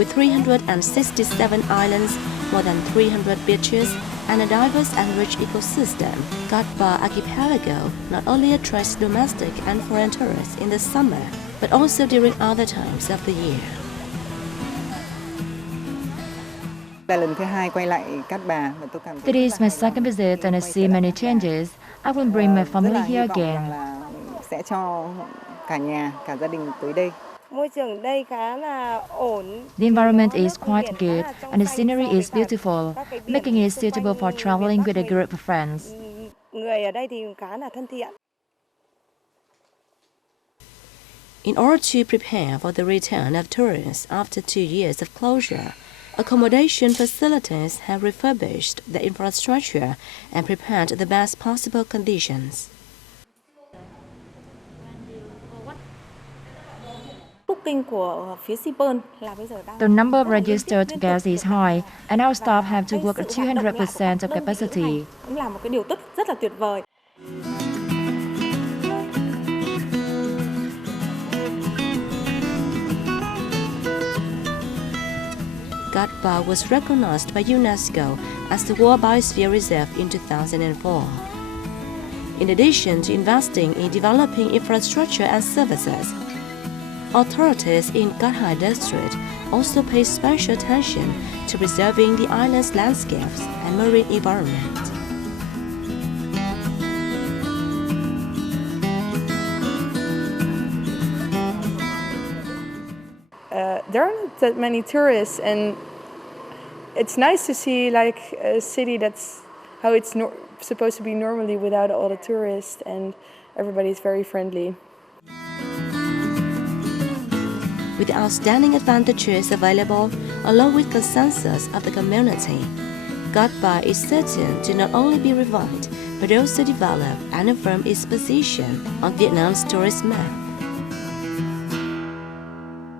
With 367 islands, more than 300 beaches, and a diverse and rich ecosystem, Gatba Archipelago not only attracts domestic and foreign tourists in the summer, but also during other times of the year. This is my second visit and I see many changes. I will bring my family here again. The environment is quite good and the scenery is beautiful, making it suitable for traveling with a group of friends. In order to prepare for the return of tourists after 2 years of closure, accommodation facilities have refurbished the infrastructure and prepared the best possible conditions. The number of registered guests is high, and our staff have to work at 200% of capacity. Gatba was recognized by UNESCO as the World Biosphere Reserve in 2004. In addition to investing in developing infrastructure and services, authorities in Gathai district also pay special attention to preserving the island's landscapes and marine environment. There aren't that many tourists, and it's nice to see like a city that's how it's supposed to be normally without all the tourists, and everybody's very friendly. With the outstanding advantages available, along with consensus of the community, Gatba is certain to not only be revived, but also develop and affirm its position on Vietnam's tourist map.